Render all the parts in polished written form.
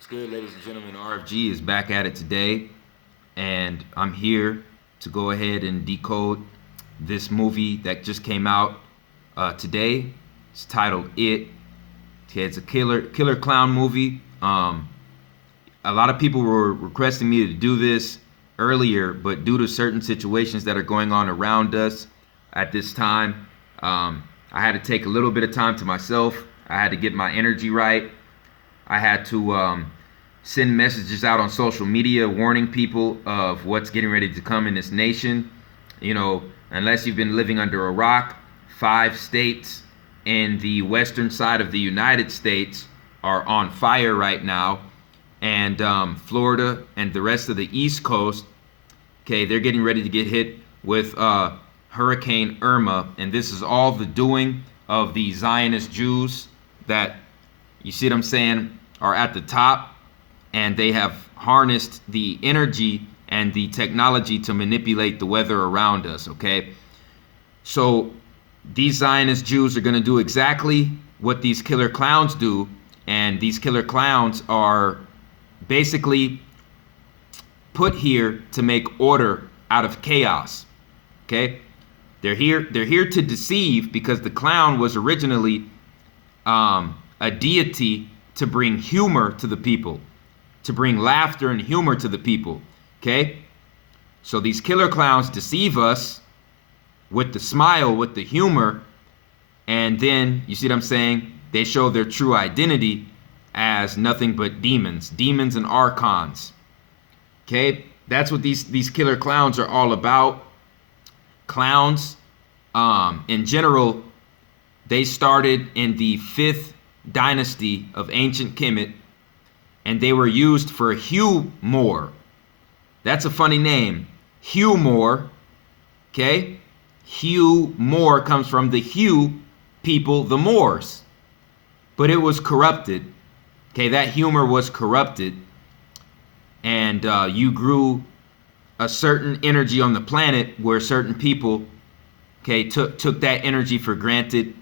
What's good, ladies and gentlemen? RFG is back at it today, and I'm here to go ahead and decode this movie that just came out today. It's titled It. Okay, it's a killer clown movie. A lot of people were requesting me to do this earlier, but due to certain situations that are going on around us at this time, I had to take a little bit of time to myself. I had to get my energy right. I had to send messages out on social media warning people of what's getting ready to come in this nation. You know, unless you've been living under a rock, 5 states in the western side of the United States are on fire right now. And Florida and the rest of the East Coast, okay, they're getting ready to get hit with Hurricane Irma. And this is all the doing of the Zionist Jews that, you see what I'm saying, are at the top, and they have harnessed the energy and the technology to manipulate the weather around us, okay? So these Zionist Jews are going to do exactly what these killer clowns do, and these killer clowns are basically put here to make order out of chaos, okay? They're here to deceive, because the clown was originally a deity to bring humor to the people, to bring laughter and humor to the people, okay? So these killer clowns deceive us with the smile, with the humor, and then, you see what I'm saying, they show their true identity as nothing but demons and archons, okay? That's what these killer clowns are all about. Clowns, in general, they started in the 5th dynasty of ancient Kemet, and they were used for humor. That's a funny name, humor, okay? Humor comes from the Hu people, the Moors, but it was corrupted, okay? That humor was corrupted, and you grew a certain energy on the planet where certain people, okay, took that energy for granted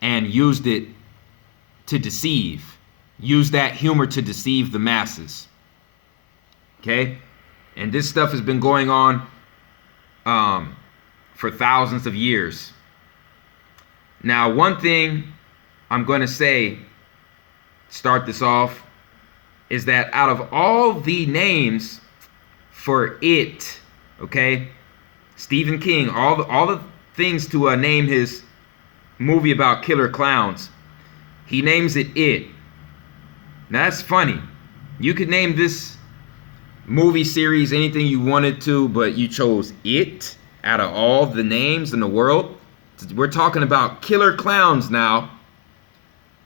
and used it to deceive. Use that humor to deceive the masses. Okay? And this stuff has been going on for thousands of years. Now, one thing I'm going to say, start this off, is that out of all the names for it, okay, Stephen King, all the things to name his movie about killer clowns, he names it It. Now that's funny. You could name this movie series anything you wanted to, but you chose It out of all the names in the world. We're talking about killer clowns now.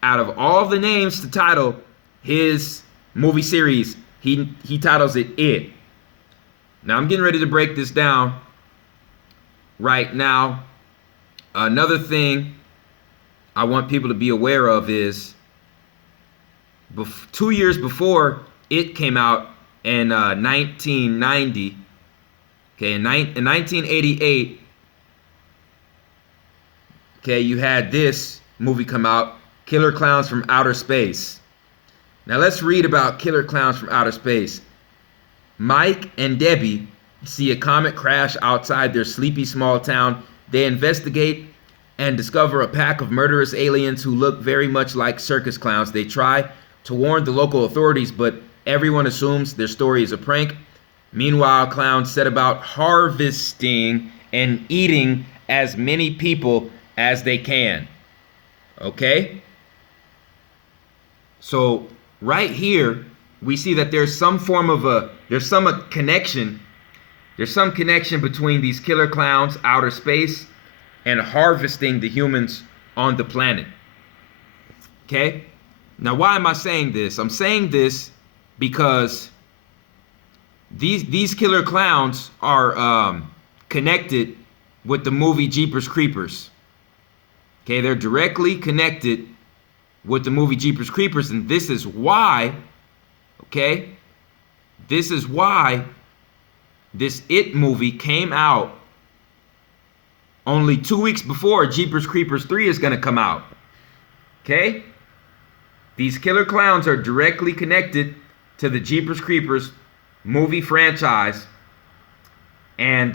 Out of all the names to title his movie series, he titles it It. Now I'm getting ready to break this down right now. Another thing I want people to be aware of is 2 years before It came out in 1990, okay, in 1988, okay, you had this movie come out, Killer Clowns from Outer Space. Now let's read about Killer Clowns from Outer Space. Mike and Debbie see a comet crash outside their sleepy small town. They investigate and discover a pack of murderous aliens who look very much like circus clowns. They try to warn the local authorities, but everyone assumes their story is a prank. Meanwhile, clowns set about harvesting and eating as many people as they can. Okay? So right here, we see that there's some form of there's some connection between these killer clowns, outer space, and harvesting the humans on the planet. Okay? Now, why am I saying this? I'm saying this because these killer clowns are connected with the movie Jeepers Creepers. Okay, they're directly connected with the movie Jeepers Creepers, and this is why, okay, this is why this It movie came out only 2 weeks before Jeepers Creepers 3 is going to come out. Okay? These killer clowns are directly connected to the Jeepers Creepers movie franchise, and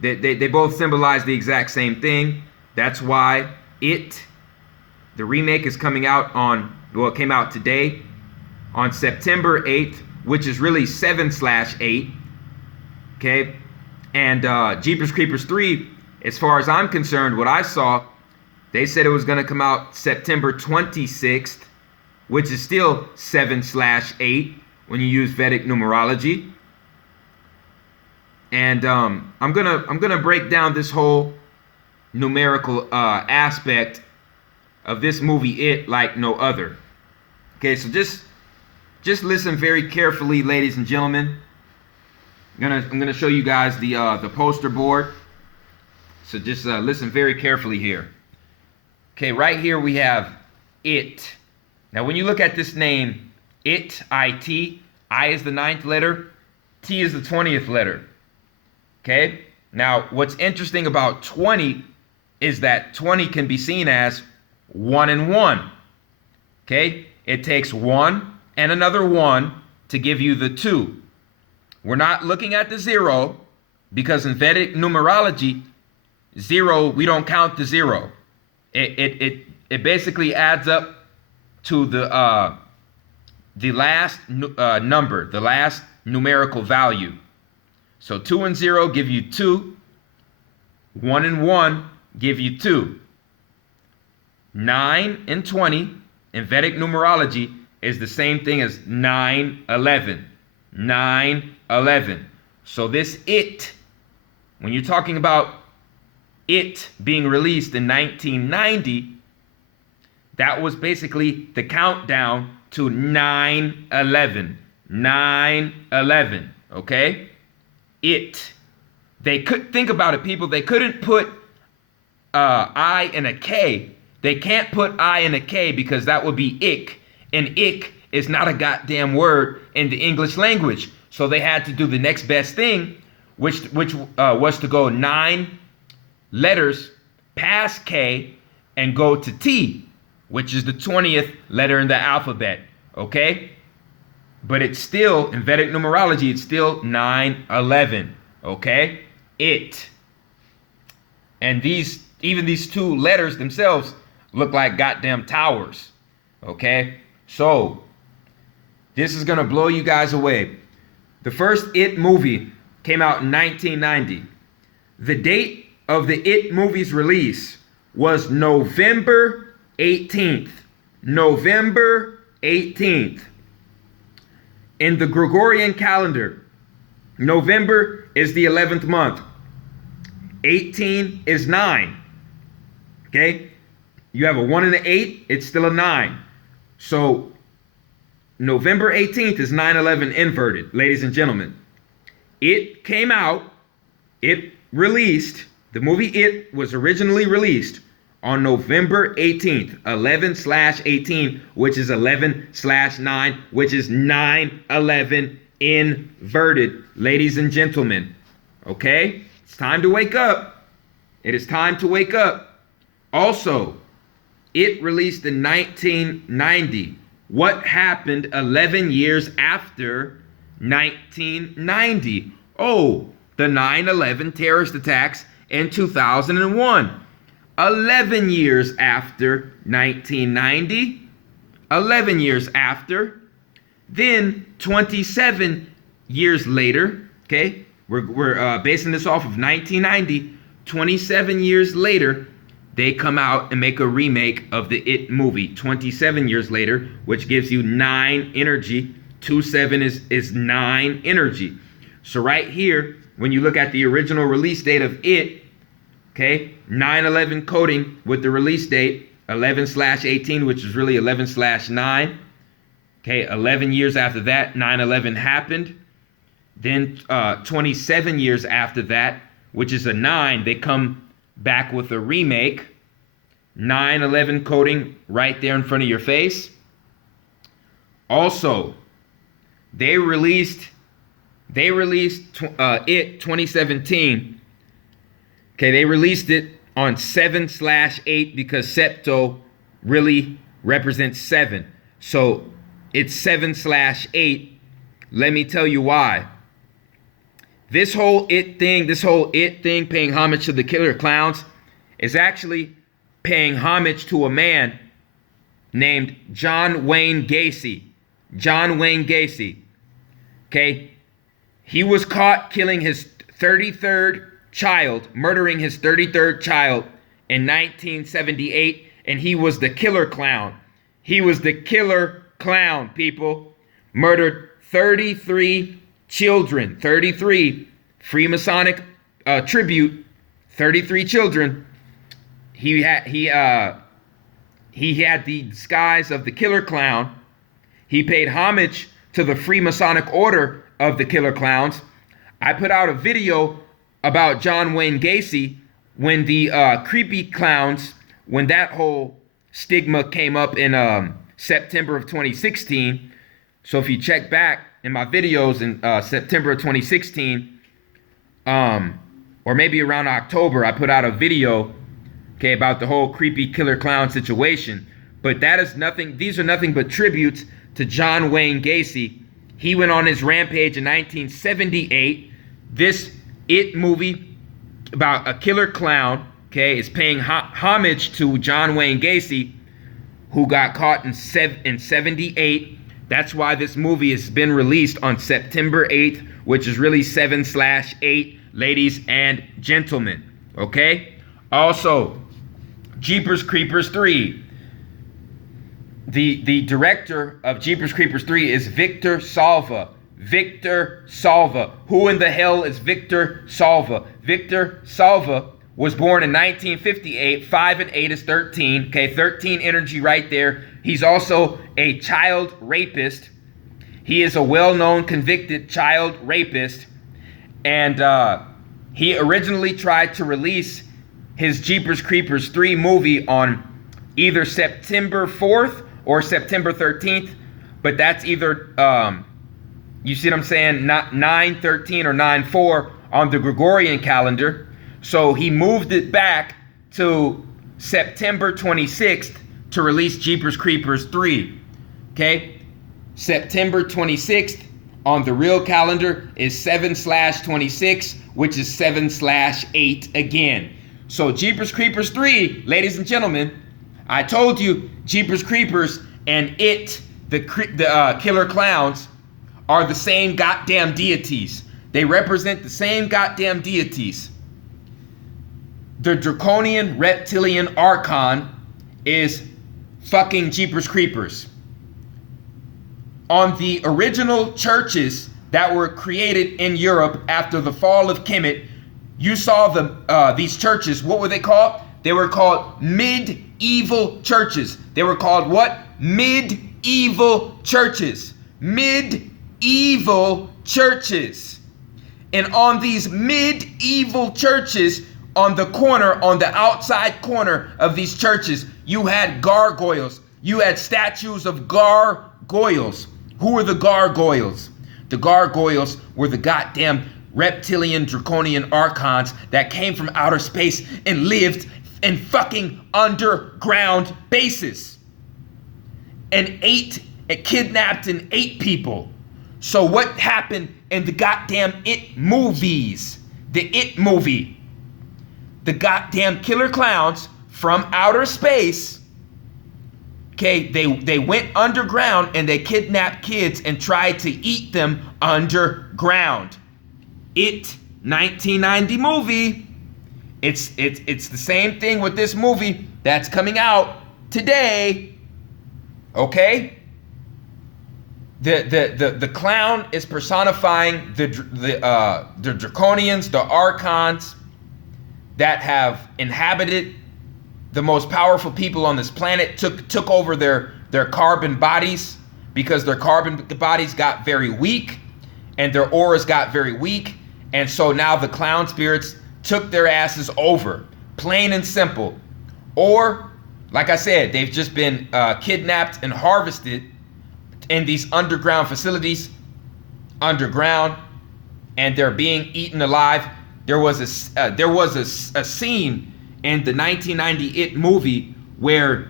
they both symbolize the exact same thing. That's why the remake is coming out on, well, it came out today on September 8th, which is really 7/8. Okay? And Jeepers Creepers 3, as far as I'm concerned, what I saw, they said it was going to come out September 26th, which is still 7/8 when you use Vedic numerology. And I'm gonna break down this whole numerical aspect of this movie, It, like no other. Okay, so just listen very carefully, ladies and gentlemen. I'm gonna show you guys the poster board. So just listen very carefully here. Okay, right here we have It. Now, when you look at this name, It, I-T, I is the 9th letter, T is the 20th letter. Okay? Now, what's interesting about 20 is that 20 can be seen as 1 and 1. Okay? It takes 1 and another 1 to give you the 2. We're not looking at the 0 because in Vedic numerology, 0, we don't count the 0. It basically adds up to the last number, the last numerical value. So 2 and 0 give you 2. 1 and 1 give you 2. 9 and 20 in Vedic numerology is the same thing as 9/11. 9/11. So this It, when you're talking about It being released in 1990, that was basically the countdown to 9/11. 9/11. Okay? It. They could think about it, people. They couldn't put I and a K. They can't put I and a K because that would be ick. And ick is not a goddamn word in the English language. So they had to do the next best thing, which was to go 9 letters past K and go to T, which is the 20th letter in the alphabet. Okay? But it's still, in Vedic numerology, it's still 9/11. Okay? It. And even these 2 letters themselves look like goddamn towers. Okay? So, this is going to blow you guys away. The first It movie came out in 1990. The date of the It movie's release was November 18th. November 18th. In the Gregorian calendar, November is the 11th month. 18 is 9. Okay? You have a 1 and an 8, it's still a 9. So November 18th is 9/11 inverted, ladies and gentlemen. It came out, the movie It was originally released on November 18th, 11/18, which is 11/9, which is 9/11 inverted, ladies and gentlemen. Okay? It's time to wake up. It is time to wake up. Also, It released in 1990. What happened 11 years after 1990? Oh, the 9/11 terrorist attacks in 2001. 11 years after 1990. 11 years after. Then 27 years later, okay? We're basing this off of 1990. 27 years later, they come out and make a remake of the It movie. 27 years later, which gives you 9 energy. 27 is 9 energy. So right here, when you look at the original release date of It, okay, 9/11 coding with the release date, 11/18, which is really 11/9. Okay, 11 years after that, 9/11 happened. Then 27 years after that, which is a 9, they come back with a remake. 9/11 coding right there in front of your face. Also, they released It 2017. Okay, they released it on 7/8 because Septo really represents 7. So it's 7/8. Let me tell you why. This whole it thing, paying homage to the Killer Clowns, is actually paying homage to a man named John Wayne Gacy. John Wayne Gacy. Okay? He was caught killing his 33rd child, murdering his 33rd child in 1978, and he was the killer clown. He was the killer clown, people. Murdered 33 children, 33 Freemasonic tribute, 33 children. He had the disguise of the killer clown. He paid homage to the Freemasonic order of the Killer Clowns. I put out a video about John Wayne Gacy when the creepy clowns, when that whole stigma came up in September of 2016. So if you check back in my videos in September of 2016, or maybe around October, I put out a video, okay, about the whole creepy killer clown situation. But that is nothing, these are nothing but tributes to John Wayne Gacy. He went on his rampage in 1978. This It movie about a killer clown, okay, is paying homage to John Wayne Gacy, who got caught in 78. That's why this movie has been released on September 8th, which is really 7/8, ladies and gentlemen, okay? Also, Jeepers Creepers 3. The director of Jeepers Creepers 3 is Victor Salva. Victor Salva. Who in the hell is Victor Salva? Victor Salva was born in 1958. 5 and 8 is 13. Okay, 13 energy right there. He's also a child rapist. He is a well-known convicted child rapist. And he originally tried to release his Jeepers Creepers 3 movie on either September 4th or September 13th. But that's either, you see what I'm saying, not 9/13 or 9/4 on the Gregorian calendar. So he moved it back to September 26th to release Jeepers Creepers 3. Okay? September 26th on the real calendar is 7/26, which is 7/8 again. So Jeepers Creepers 3, ladies and gentlemen, I told you Jeepers Creepers and the Killer Clowns, are the same goddamn deities. They represent the same goddamn deities. The Draconian Reptilian Archon is fucking Jeepers Creepers. On the original churches that were created in Europe after the fall of Kemet, you saw these churches. What were they called? They were called medieval churches. They were called what? Medieval churches. Medieval churches. And on these medieval churches, on the outside corner of these churches, you had gargoyles. You had statues of gargoyles. Who were the gargoyles? The gargoyles were the goddamn reptilian draconian archons that came from outer space and lived in fucking underground bases and kidnapped and ate people. So what happened in the goddamn It movies? The It movie. The goddamn killer clowns from outer space, okay, they went underground and they kidnapped kids and tried to eat them underground. It 1990 movie. It's the same thing with this movie that's coming out today. Okay? The clown is personifying the draconians, the archons that have inhabited the most powerful people on this planet, took over their carbon bodies because their carbon bodies got very weak and their auras got very weak. And so now the clown spirits took their asses over, plain and simple. Or, like I said, they've just been kidnapped and harvested in these underground facilities, underground, and they're being eaten alive. There was a scene in the 1990 It movie where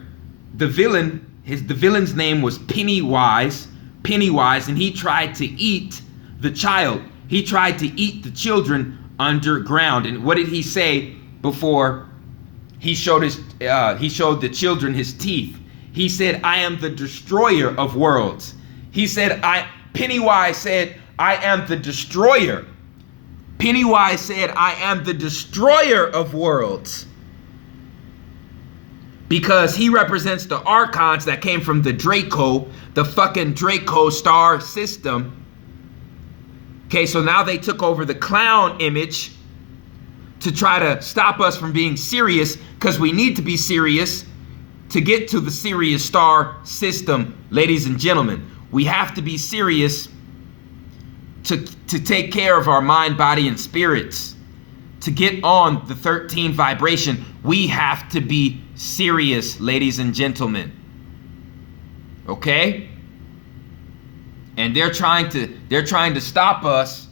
the villain The villain's name was Pennywise. Pennywise, and he tried to eat the child. He tried to eat the children underground. And what did he say before he showed the children his teeth? He said, "I am the destroyer of worlds." He said, Pennywise said, "I am the destroyer." Pennywise said, "I am the destroyer of worlds." Because he represents the Archons that came from the Draco, the fucking Draco star system. Okay, so now they took over the clown image to try to stop us from being serious, because we need to be serious to get to the Sirius star system, ladies and gentlemen. We have to be serious to take care of our mind, body, and spirits. To get on the 13 vibration, we have to be serious, ladies and gentlemen. Okay? And they're trying to stop us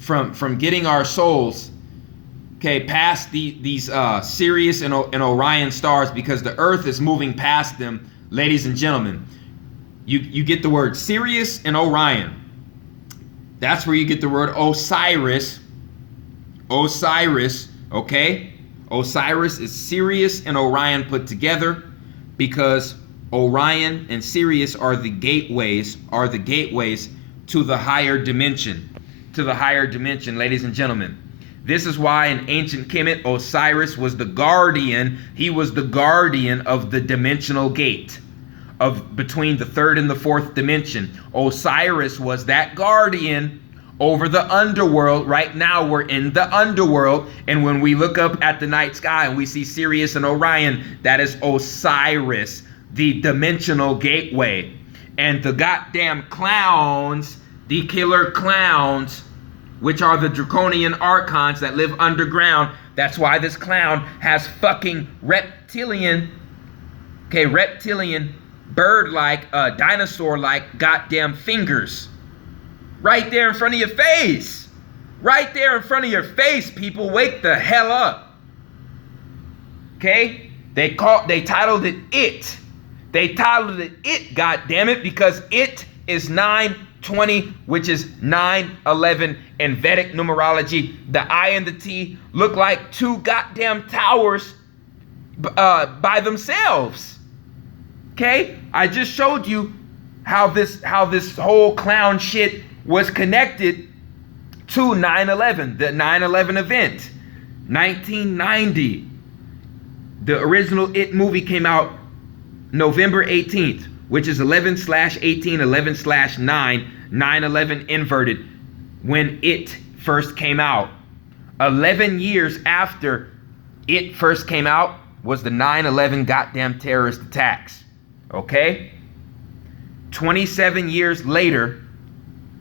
from getting our souls, okay, past these Sirius and Orion stars, because the Earth is moving past them, ladies and gentlemen. You get the word Sirius and Orion. That's where you get the word Osiris. Osiris, okay? Osiris is Sirius and Orion put together, because Orion and Sirius are the gateways to the higher dimension. To the higher dimension, ladies and gentlemen. This is why in ancient Kemet, Osiris was the guardian. He was the guardian of the dimensional gate of between the third and the fourth dimension. Osiris was that guardian over the underworld. Right now we're in the underworld, and when we look up at the night sky and we see Sirius and Orion, that is Osiris, the dimensional gateway. And the goddamn clowns, the killer clowns, which are the draconian archons that live underground. That's why this clown has fucking reptilian, bird-like, dinosaur-like goddamn fingers. Right there in front of your face. Right there in front of your face, people. Wake the hell up. Okay? They titled it It. They titled it It, goddammit, because it is 9/20, which is 9/11 in Vedic numerology. The I and the T look like two goddamn towers by themselves. Okay? I just showed you how this whole clown shit was connected to 9/11, the 9/11 event. 1990. The original It movie came out November 18th, which is 11/18, 11/9, 9/11 inverted, when It first came out. 11 years after It first came out was the 9/11 goddamn terrorist attacks. Okay? 27 years later,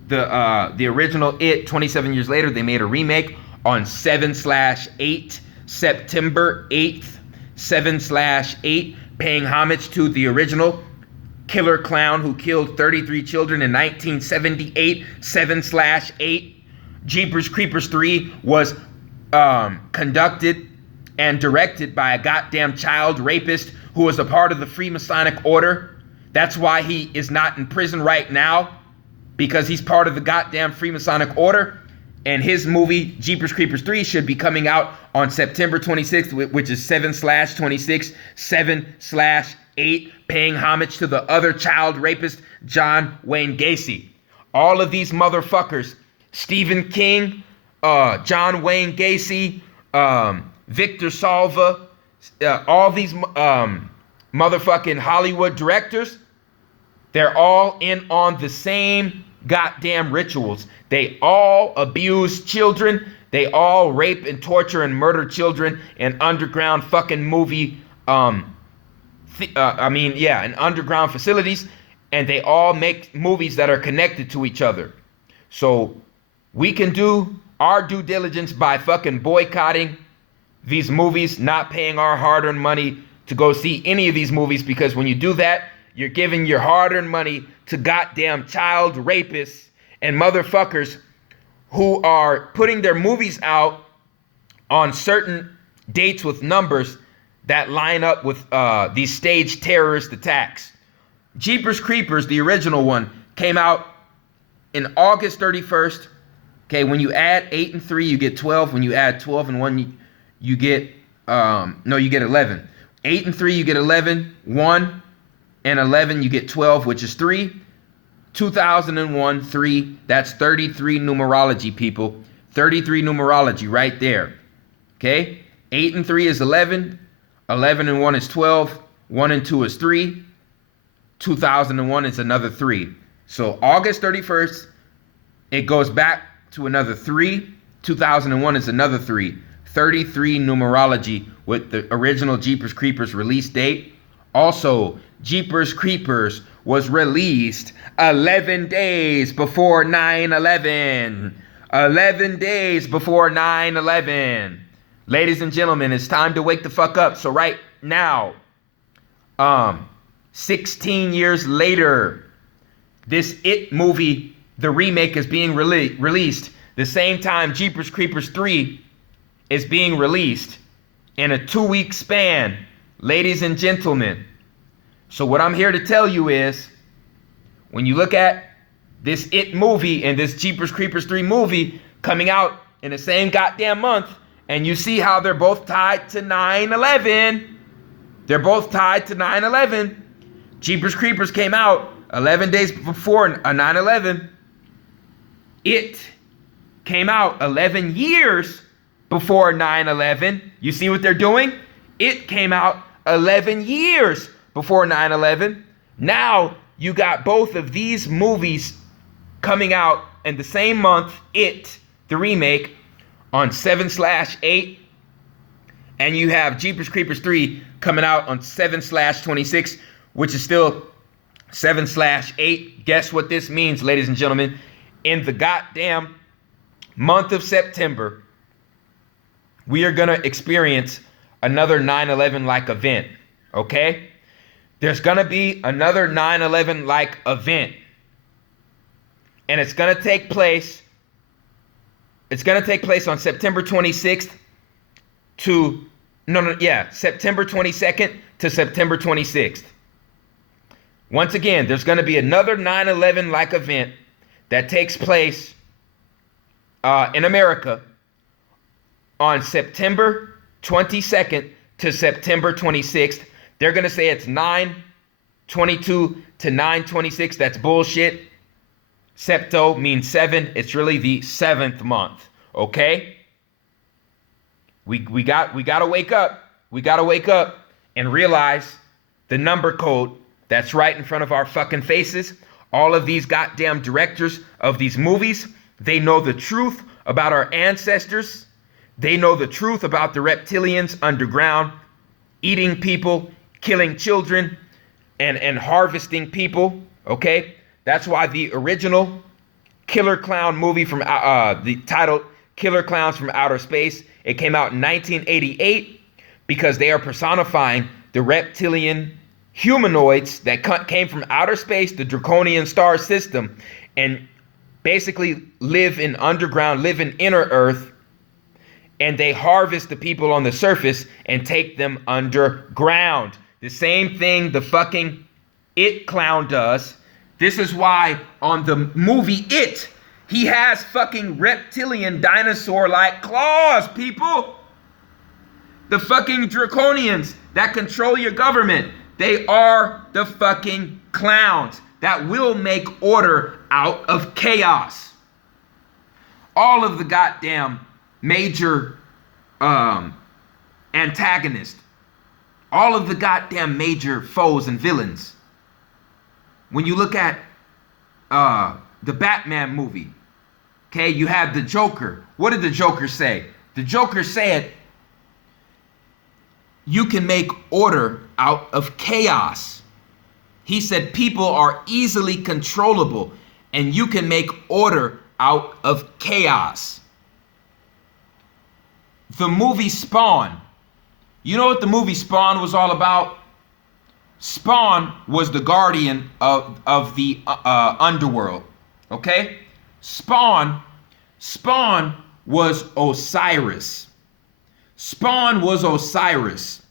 the original It, 27 years later, they made a remake on 7/8, September 8th, 7/8, paying homage to the original killer clown who killed 33 children in 1978, 7/8. Jeepers Creepers 3 was conducted and directed by a goddamn child rapist who was a part of the Freemasonic Order. That's why he is not in prison right now, because he's part of the goddamn Freemasonic Order. And his movie, Jeepers Creepers 3, should be coming out on September 26th, which is 7/26, 7/8, paying homage to the other child rapist, John Wayne Gacy. All of these motherfuckers, Stephen King, John Wayne Gacy, Victor Salva, all these motherfucking Hollywood directors, they're all in on the same goddamn rituals. They all abuse children. They all rape and torture and murder children in underground fucking movie, in underground facilities. And they all make movies that are connected to each other. So we can do our due diligence by fucking boycotting these movies, not paying our hard-earned money to go see any of these movies, because when you do that, you're giving your hard-earned money to goddamn child rapists and motherfuckers who are putting their movies out on certain dates with numbers that line up with these staged terrorist attacks. Jeepers Creepers, the original one, came out in August 31st. Okay, when you add 8 and 3, you get 12. When you add 12 and 1, you get, you get 11. 8 and 3, you get 11. 1 and 11, you get 12, which is 3. 2001, 3. That's 33 numerology, people. 33 numerology right there. Okay? 8 and 3 is 11. 11 and 1 is 12. 1 and 2 is 3. 2001 is another 3. So August 31st, it goes back to another 3. 2001 is another 3. 33 numerology with the original Jeepers Creepers release date. Also, Jeepers Creepers was released 11 days before 9/11. 11 days before 9/11. Ladies and gentlemen, it's time to wake the fuck up. So right now, 16 years later, this It movie, the remake, is being released the same time Jeepers Creepers 3 is being released in a 2-week span, ladies and gentlemen. So what I'm here to tell you is, when you look at this It movie and this Jeepers Creepers 3 movie coming out in the same goddamn month, and you see how they're both tied to 9/11. They're both tied to 9/11. Jeepers Creepers came out 11 days before 9/11. It came out 11 years before 9/11. You see what they're doing? It came out 11 years before 9/11. Now you got both of these movies coming out in the same month, It, the remake, on 7/8. And you have Jeepers Creepers 3 coming out on 7/26, which is still 7/8. Guess what this means, ladies and gentlemen? In the goddamn month of September, we are going to experience another 9/11-like event, okay? There's going to be another 9/11-like event. And it's going to take place on September 26th to September 22nd to September 26th. Once again, there's going to be another 9/11-like event that takes place in America on September 22nd to September 26th. They're going to say it's 9/22 to 9/26. That's bullshit. Septo means 7. It's really the 7th month, okay? We got to wake up. We got to wake up and realize the number code that's right in front of our fucking faces. All of these goddamn directors of these movies, they know the truth about our ancestors. They know the truth about the reptilians underground, eating people, killing children, and harvesting people, okay? That's why the original Killer Clown movie from the title Killer Clowns from Outer Space, it came out in 1988 because they are personifying the reptilian humanoids that came from outer space, the draconian star system, and basically live in underground, live in inner earth, and they harvest the people on the surface and take them underground. The same thing the fucking It clown does. This is why on the movie It, he has fucking reptilian dinosaur-like claws, people. The fucking draconians that control your government, they are the fucking clowns that will make order out of chaos. All of the goddamn major antagonists, all of the goddamn major foes and villains. When you look at the Batman movie, okay, you have the Joker. What did the Joker say? The Joker said, you can make order out of chaos. He said people are easily controllable and you can make order out of chaos. The movie Spawn. You know what the movie Spawn was all about? Spawn was the guardian of the underworld, okay? Spawn was Osiris. Spawn was Osiris.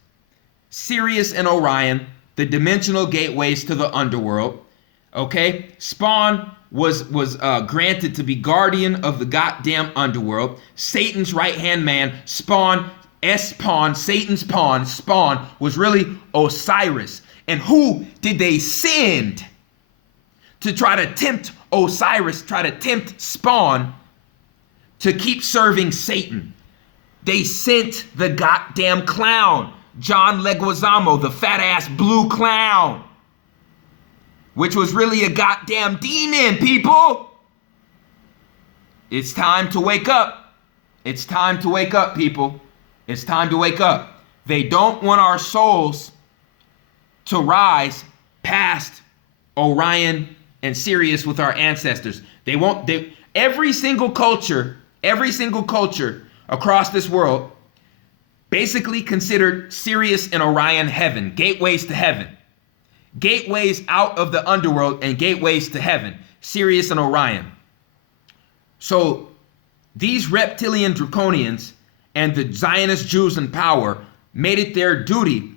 Sirius and Orion, the dimensional gateways to the underworld. Okay, Spawn was granted to be guardian of the goddamn underworld. Satan's right-hand man, Spawn, S-Pawn, Satan's pawn, Spawn, was really Osiris. And who did they send to try to tempt Osiris, try to tempt Spawn to keep serving Satan? They sent the goddamn clown, John Leguizamo, the fat-ass blue clown, which was really a goddamn demon, people. It's time to wake up. It's time to wake up, people. It's time to wake up. They don't want our souls to rise past Orion and Sirius with our ancestors. Every single culture across this world basically considered Sirius and Orion heaven, gateways to heaven. Gateways out of the underworld and gateways to heaven, Sirius and Orion. So these reptilian draconians and the Zionist Jews in power made it their duty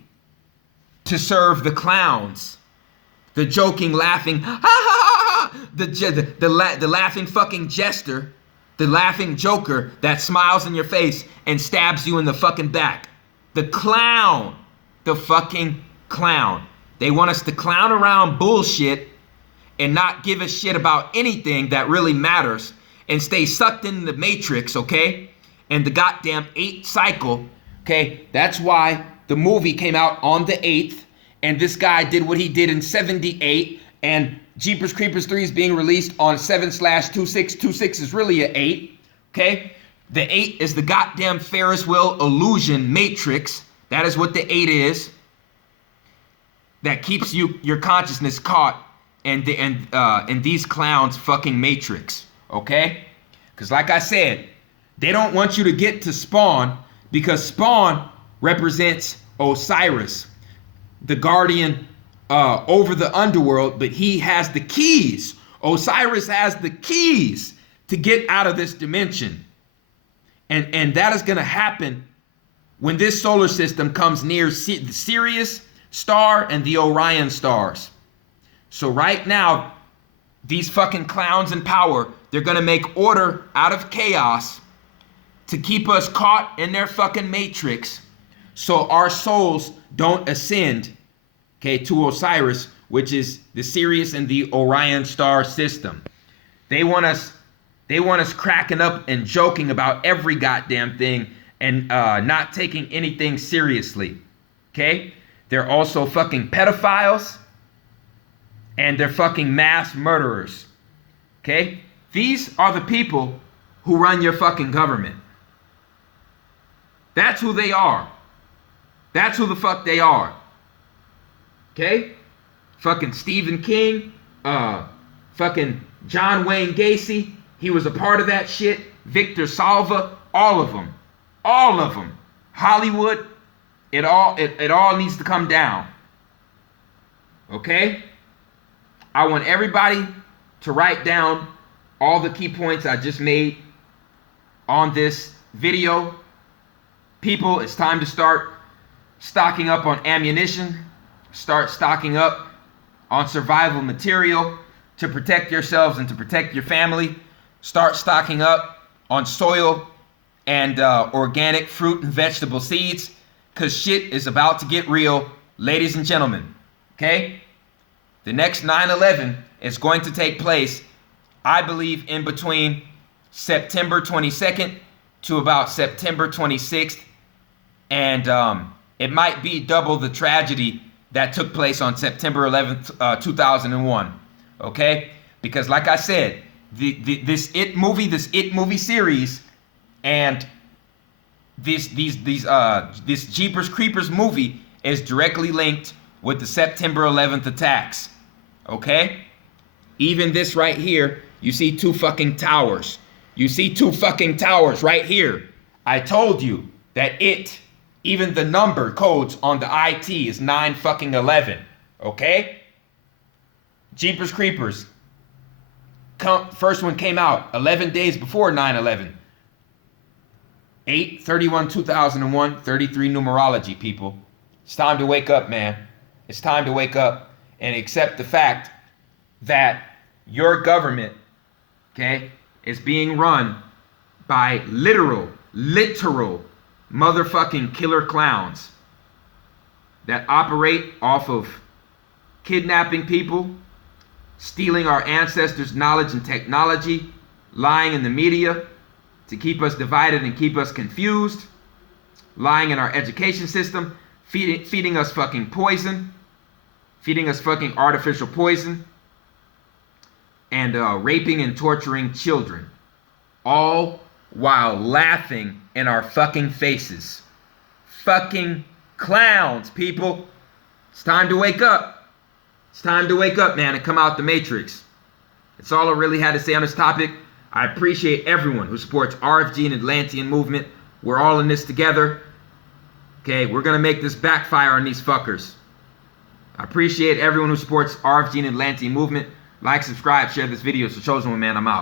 to serve the clowns, the joking, laughing, ha ha ha, the laughing fucking jester, the laughing joker that smiles in your face and stabs you in the fucking back. The clown, the fucking clown. They want us to clown around bullshit and not give a shit about anything that really matters and stay sucked in the matrix, okay? And the goddamn 8th cycle, okay? That's why the movie came out on the 8th, and this guy did what he did in 78, and Jeepers Creepers 3 is being released on 7/2626 is really an 8, okay? The 8 is the goddamn Ferris wheel illusion matrix. That is what the 8 is. That keeps your consciousness caught in these clowns' fucking matrix, okay? Because like I said, they don't want you to get to Spawn because Spawn represents Osiris, the guardian over the underworld, but he has the keys. Osiris has the keys to get out of this dimension. And that is going to happen when this solar system comes near the Sirius star and the Orion stars. So right now, these fucking clowns in power, they're gonna make order out of chaos to keep us caught in their fucking matrix so our souls don't ascend, okay, to Osiris, which is the Sirius and the Orion star system. They want us cracking up and joking about every goddamn thing and not taking anything seriously, okay? They're also fucking pedophiles and they're fucking mass murderers. Okay? These are the people who run your fucking government. That's who they are. That's who the fuck they are. Okay? Fucking Stephen King, fucking John Wayne Gacy, he was a part of that shit. Victor Salva, all of them. All of them. Hollywood. It all needs to come down. Okay? I want everybody to write down all the key points I just made on this video. People, it's time to start stocking up on ammunition. Start stocking up on survival material to protect yourselves and to protect your family. Start stocking up on soil and organic fruit and vegetable seeds. Because shit is about to get real, ladies and gentlemen, okay? The next 9/11 is going to take place, I believe, in between September 22nd to about September 26th. And it might be double the tragedy that took place on September 11th, 2001, okay? Because like I said, this It movie series and this Jeepers Creepers movie is directly linked with the September 11th attacks. Okay? Even this right here, you see 2 fucking towers. You see 2 fucking towers right here. I told you that even the number codes on the IT is 9/11. Okay? Jeepers Creepers. First one came out 11 days before 9/11. 8/31/2001, 33 numerology, people. It's time to wake up, man. It's time to wake up and accept the fact that your government, okay, is being run by literal motherfucking killer clowns that operate off of kidnapping people, stealing our ancestors' knowledge and technology, lying in the media to keep us divided and keep us confused, lying in our education system, feeding us fucking poison, feeding us fucking artificial poison, and raping and torturing children, all while laughing in our fucking faces. Fucking clowns, people. It's time to wake up. It's time to wake up, man, and come out the Matrix. That's all I really had to say on this topic. I appreciate everyone who supports RFG and Atlantean movement. We're all in this together. Okay, we're gonna make this backfire on these fuckers. I appreciate everyone who supports RFG and Atlantean movement. Like, subscribe, share this video. It's The Chosen One, man. I'm out.